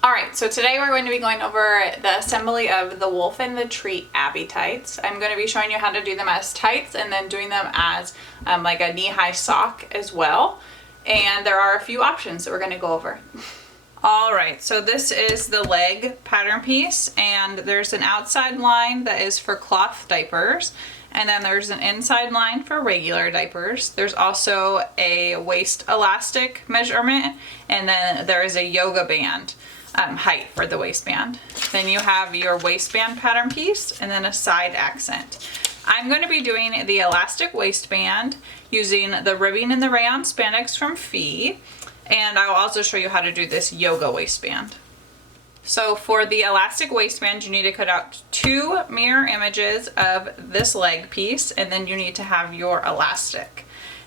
Alright, so today we're going to be going over the assembly of the Wolf in the Tree Abby tights. I'm going to be showing you how to do them as tights and then doing them as like a knee-high sock as well. And there are a few options that we're going to go over. Alright, so this is the leg pattern piece, and there's an outside line that is for cloth diapers, and then there's an inside line for regular diapers. There's also a waist elastic measurement, and then there is a yoga band height for the waistband. Then you have your waistband pattern piece and then a side accent. I'm going to be doing the elastic waistband using the ribbing and the rayon spandex from Phee, and I will also show you how to do this yoga waistband. So for the elastic waistband, you need to cut out 2 mirror images of this leg piece, and then you need to have your elastic.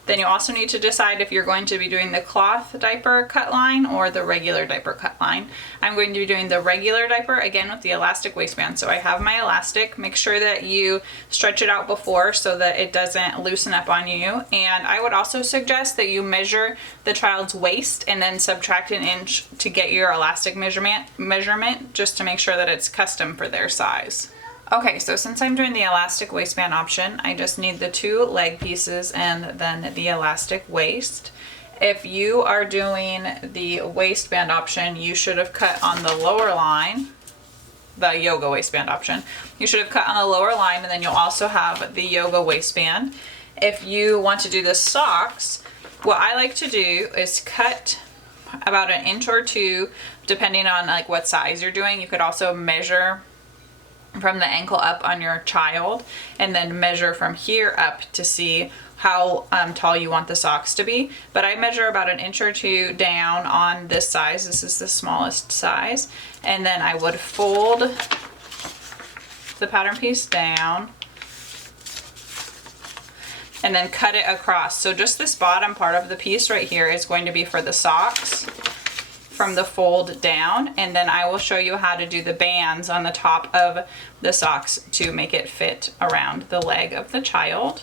Then you also need to decide if you're going to be doing the cloth diaper cut line or the regular diaper cut line. I'm going to be doing the regular diaper again with the elastic waistband. So I have my elastic. Make sure that you stretch it out before so that it doesn't loosen up on you. And I would also suggest that you measure the child's waist and then subtract an inch to get your elastic measurement just to make sure that it's custom for their size. Okay, so since I'm doing the elastic waistband option, I just need the 2 leg pieces and then the elastic waist. If you are doing the waistband option, you should have cut on the lower line, the yoga waistband option. You should have cut on the lower line, and then you'll also have the yoga waistband. If you want to do the socks, what I like to do is cut about an inch or 2, depending on like what size you're doing. You could also measure from the ankle up on your child and then measure from here up to see how tall you want the socks to be. But I measure about an inch or 2 down on this size. This is the smallest size. And then I would fold the pattern piece down and then cut it across. So just this bottom part of the piece right here is going to be for the socks from the fold down, and then I will show you how to do the bands on the top of the socks to make it fit around the leg of the child.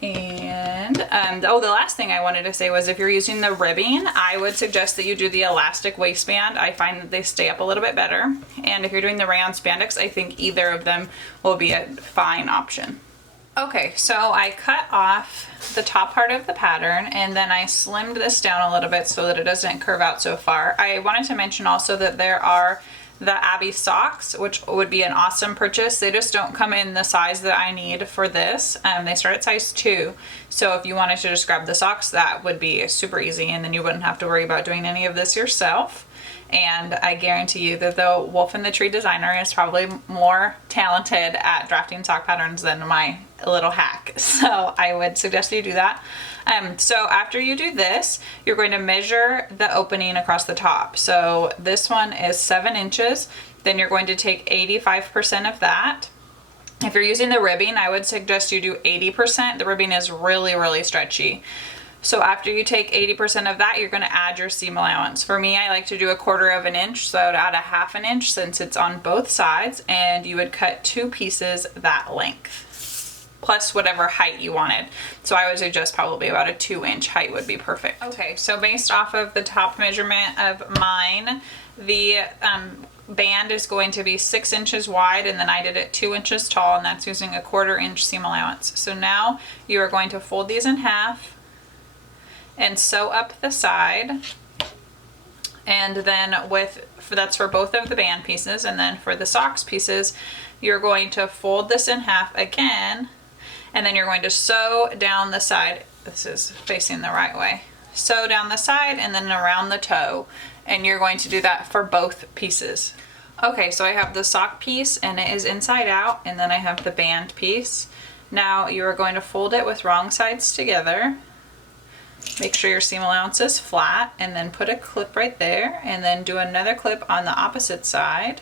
And the last thing I wanted to say was if you're using the ribbing, I would suggest that you do the elastic waistband. I find that they stay up a little bit better. And if you're doing the rayon spandex, I think either of them will be a fine option. Okay, so I cut off the top part of the pattern and then I slimmed this down a little bit so that it doesn't curve out so far. I wanted to mention also that there are the Abby socks, which would be an awesome purchase. They just don't come in the size that I need for this. They start at size 2. So if you wanted to just grab the socks, that would be super easy, and then you wouldn't have to worry about doing any of this yourself. And I guarantee you that the Wolf in the Tree designer is probably more talented at drafting sock patterns than my little hack. So I would suggest you do that. So after you do this, you're going to measure the opening across the top. So this one is 7 inches. Then you're going to take 85% of that. If you're using the ribbing, I would suggest you do 80%. The ribbing is really, really stretchy. So after you take 80% of that, you're going to add your seam allowance. For me, I like to do 1/4 of an inch, so I'd add 1/2 inch since it's on both sides, and you would cut 2 pieces that length, plus whatever height you wanted. So I would suggest probably about a 2-inch height would be perfect. Okay, so based off of the top measurement of mine, the band is going to be 6 inches wide, and then I did it 2 inches tall, and that's using 1/4 inch seam allowance. So now you are going to fold these in half and sew up the side, and then that's for both of the band pieces, and then for the socks pieces you're going to fold this in half again, and then you're going to sew down the side. This is facing the right way. Sew down the side and then around the toe, and you're going to do that for both pieces. Okay, so I have the sock piece and it is inside out, and then I have the band piece. Now you are going to fold it with wrong sides together. Make sure your seam allowance is flat, and then put a clip right there, and then do another clip on the opposite side.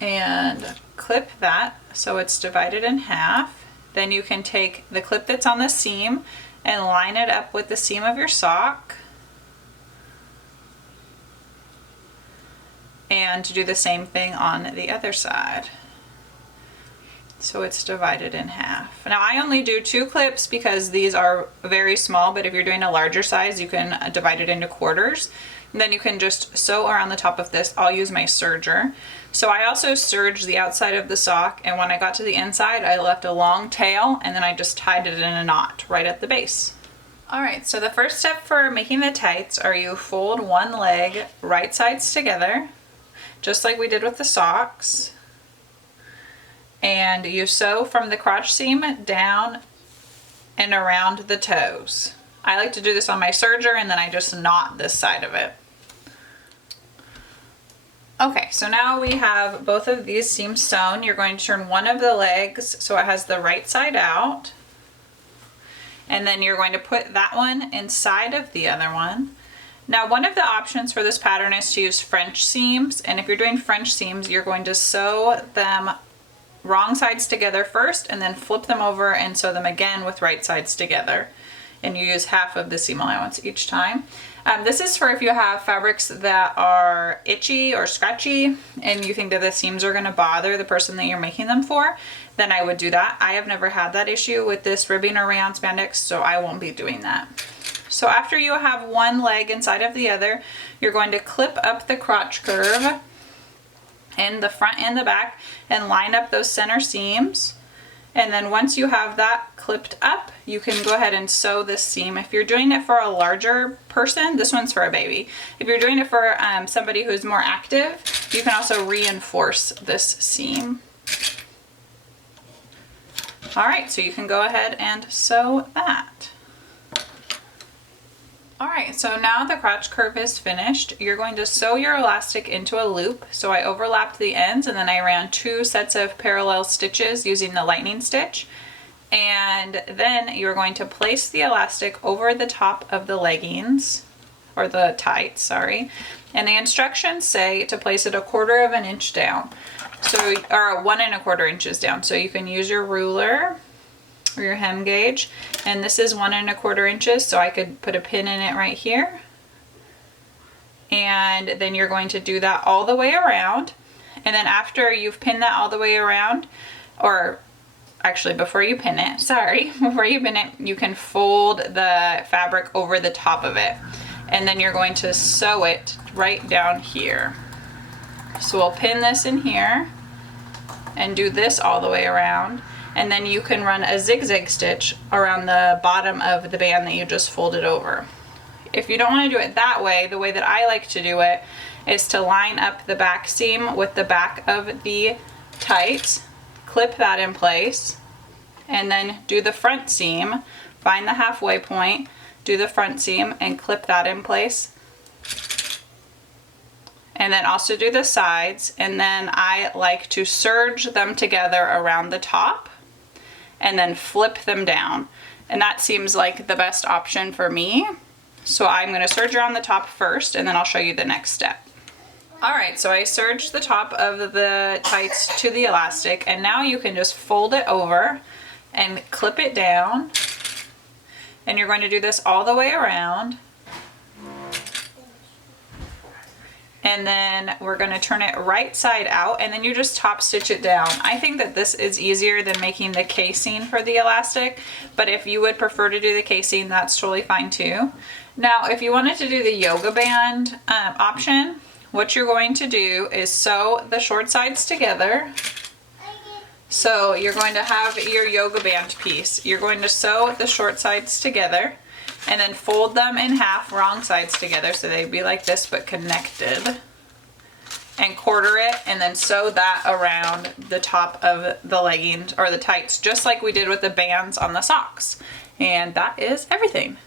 And clip that so it's divided in half. Then you can take the clip that's on the seam and line it up with the seam of your sock. And do the same thing on the other side. So it's divided in half. Now I only do 2 clips because these are very small, but if you're doing a larger size, you can divide it into quarters. And then you can just sew around the top of this. I'll use my serger. So I also serged the outside of the sock, and when I got to the inside, I left a long tail, and then I just tied it in a knot right at the base. All right, so the first step for making the tights are you fold one leg right sides together, just like we did with the socks. And you sew from the crotch seam down and around the toes. I like to do this on my serger, and then I just knot this side of it. Okay, so now we have both of these seams sewn. You're going to turn one of the legs so it has the right side out. And then you're going to put that one inside of the other one. Now, one of the options for this pattern is to use French seams. And if you're doing French seams, you're going to sew them wrong sides together first and then flip them over and sew them again with right sides together. And you use half of the seam allowance each time. This is for if you have fabrics that are itchy or scratchy and you think that the seams are going to bother the person that you're making them for, then I would do that. I have never had that issue with this ribbing or rayon spandex, so I won't be doing that. So after you have one leg inside of the other, you're going to clip up the crotch curve in the front and the back and line up those center seams. And then once you have that clipped up, you can go ahead and sew this seam. If you're doing it for a larger person, this one's for a baby. If you're doing it for somebody who's more active, you can also reinforce this seam. All right, so you can go ahead and sew that. All right, so now the crotch curve is finished. You're going to sew your elastic into a loop. So I overlapped the ends and then I ran 2 sets of parallel stitches using the lightning stitch. And then you're going to place the elastic over the top of the leggings, or the tights, sorry. And the instructions say to place it 1/4 inch down. So, or 1 1/4 inches down. So you can use your ruler or your hem gauge, and this is 1 1/4 inches, so I could put a pin in it right here. And then you're going to do that all the way around, and then after you've pinned that all the way around, or actually before you pin it, before you pin it, you can fold the fabric over the top of it, and then you're going to sew it right down here. So we'll pin this in here and do this all the way around. And then you can run a zigzag stitch around the bottom of the band that you just folded over. If you don't want to do it that way, the way that I like to do it is to line up the back seam with the back of the tights, clip that in place, and then do the front seam, find the halfway point, do the front seam, and clip that in place. And then also do the sides, and then I like to serge them together around the top and then flip them down. And that seems like the best option for me. So I'm going to serge around the top first, and then I'll show you the next step. All right, so I serged the top of the tights to the elastic, and now you can just fold it over and clip it down. And you're going to do this all the way around. And then we're going to turn it right side out, and then you just top stitch it down. I think that this is easier than making the casing for the elastic, but if you would prefer to do the casing, that's totally fine too. Now, if you wanted to do the yoga band option, what you're going to do is sew the short sides together. So you're going to have your yoga band piece. You're going to sew the short sides together and then fold them in half, wrong sides together, so they'd be like this but connected, and quarter it, and then sew that around the top of the leggings or the tights, just like we did with the bands on the socks. And that is everything.